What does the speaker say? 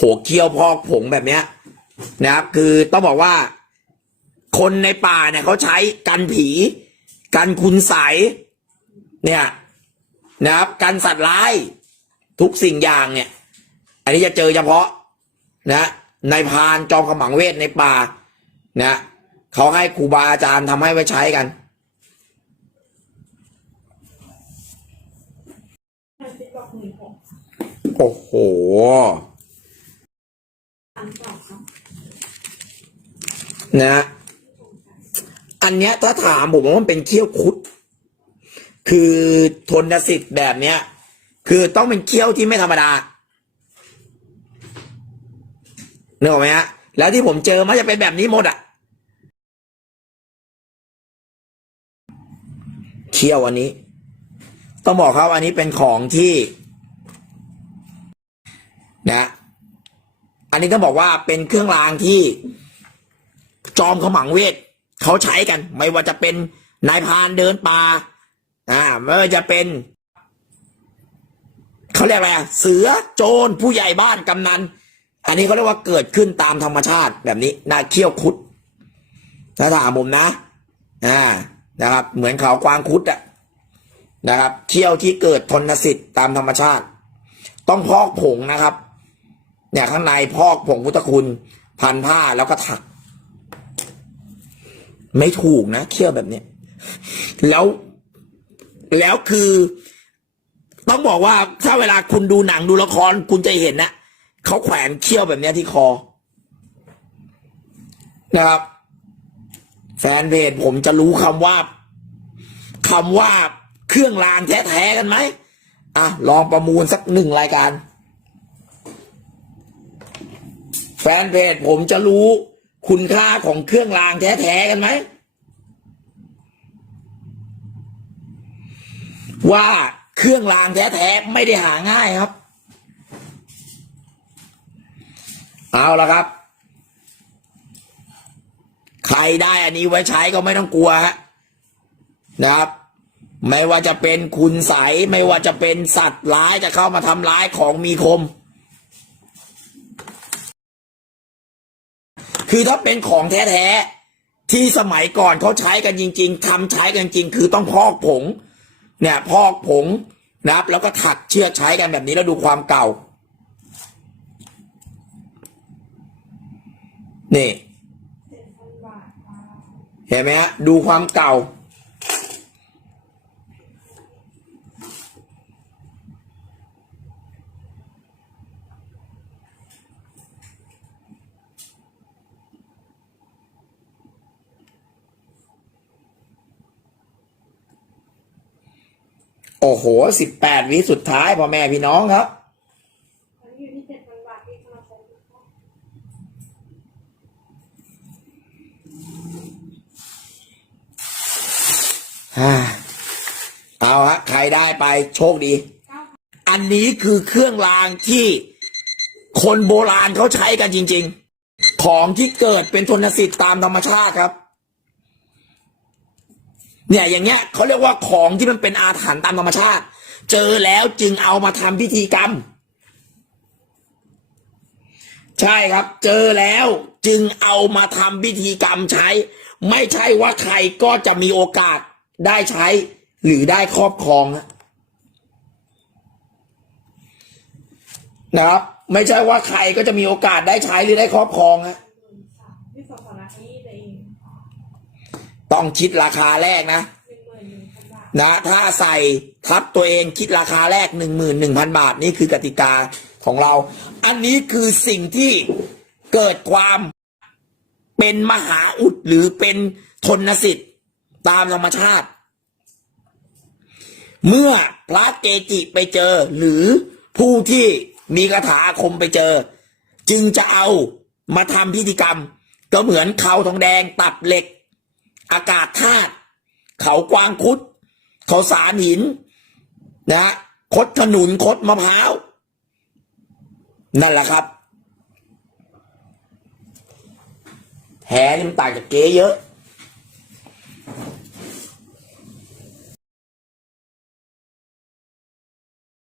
โหเคี้ยวพอกผงแบบเนี้ยนะครับ คือต้องบอกว่า คนในป่าเนี่ยเขาใช้กันผี กันคุณใสยเนี่ยนะครับกันสัตว์ร้ายทุกสิ่งอย่างเนี่ย อันนี้จะเจอเฉพาะนะในพานจอมขมังเวทในป่านะเขาให้ครูบาอาจารย์ทำให้ไว้ใช้กันโอ้โห พันกว่าครับ นะ อันเนี้ยถ้าถามผมว่ามันเป็นเขี้ยวคุด คือทนสิทธิ์แบบเนี้ย คือต้องเป็นเขี้ยวที่ไม่ธรรมดาเนกออไหมฮะ แล้วที่ผมเจอมันจะเป็นแบบนี้หมดอะเขี้ยวอันนี้ ต้องบอกเขาอันนี้เป็นของที่นะ อันนี้ต้องบอกว่าเป็นเครื่องรางที่ จอมขมังเวทเขาใช้กัน ไม่ว่าจะเป็นนายพานเดินป่าอ่าไม่ว่าจะเป็นเขาเรียกอะไรเสือโจรผู้ใหญ่บ้านกำนัน อันนี้เขาเรียกว่าเกิดขึ้นตามธรรมชาติแบบนี้นาเขี้ยวคุดถ้าถามผมนะอ่านะครับ เหมือนเขากวางคุดอะนะครับเขี้ยวที่เกิดทนสิทธิ์ตามธรรมชาติ ต้องพอกผงนะครับเนี่ยข้างในพอกผงพุทธคุณ พันผ้าแล้วก็ถัก ไม่ถูกนะเขี้ยวแบบเนี้ยแล้วแล้วคือ ต้องบอกว่าถ้าเวลาคุณดูหนังดูละครคุณจะเห็นนะเขาแขวนเขี้ยวแบบเนี้ยที่คอ นะครับ แฟนเพจผมจะรู้คำว่าคำว่าเครื่องรางแท้ๆกันไหมอะลองประมูลสักหนึ่งรายการ แฟนเพจผมจะรู้ คุณค่าของเครื่องรางแท้ๆกันไหม ว่าเครื่องรางแท้ๆไม่ได้หาง่ายครับ เอาละครับ ใครได้อันนี้ไว้ใช้ก็ไม่ต้องกลัวฮะนะครับ ไม่ว่าจะเป็นคุณใสยไม่ว่าจะเป็นสัตว์ร้ายจะเข้ามาทำร้ายของมีคม คือถ้าเป็นของแท้ๆที่สมัยก่อนเขาใช้กันจริง ๆทำใช้กันจริง คือต้องพอกผง เนี่ย พอกผงนะครับ แล้วก็ถักเชือกใช้กันแบบนี้แล้วดูความเก่า นี่ เห็นไหมฮะดูความเก่า โอ้โหสิบแปดวิสุดท้ายพ่อแม่พี่น้องครับอันนี้อยู่ที่เจ็ดพันบาทที่สมาชิกครับอ่าเอาฮะใครได้ไปโชคดีเก้าอันนี้คือเครื่องรางที่คนโบราณเขาใช้กันจริง ๆ ของที่เกิดเป็นทนสิทธิ์ตามธรรมชาติครับ เนี่ยอย่างเงี้ยเขาเรียกว่าของที่มันเป็นอาถรรพ์ตามธรรมชาติ เจอแล้วจึงเอามาทำพิธีกรรม ใช่ครับ เจอแล้วจึงเอามาทำพิธีกรรมใช้ ไม่ใช่ว่าใครก็จะมีโอกาสได้ใช้ หรือได้ครอบครองนะครับ ไม่ใช่ว่าใครก็จะมีโอกาสได้ใช้หรือได้ครอบครองฮะ หมื่นสามที่สองพันนี้เอง ต้องคิดราคาแรกนะหนึ่งหมื่นหนึ่งพันบาทนะ ถ้าใส่ทับตัวเองคิดราคาแรกหนึ่งหมื่นหนึ่งพันบาทนี่คือกติกาของเรา อันนี้คือสิ่งที่เกิดความเป็นมหาอุดหรือเป็นทนสิทธิ์ตามธรรมชาติ เมื่อพระเกจิไปเจอ หรือผู้ที่มีคาถาอาคมไปเจอ จึงจะเอามาทำพิธีกรรม ก็เหมือนเขาทองแดงตับเหล็ก อากาศธาตุเขากวางคุด เขาสารหิน นะคดขนุนคดมะพร้าวนั่นแหละครับแหนี่มันต่างจากเก๋เยอะ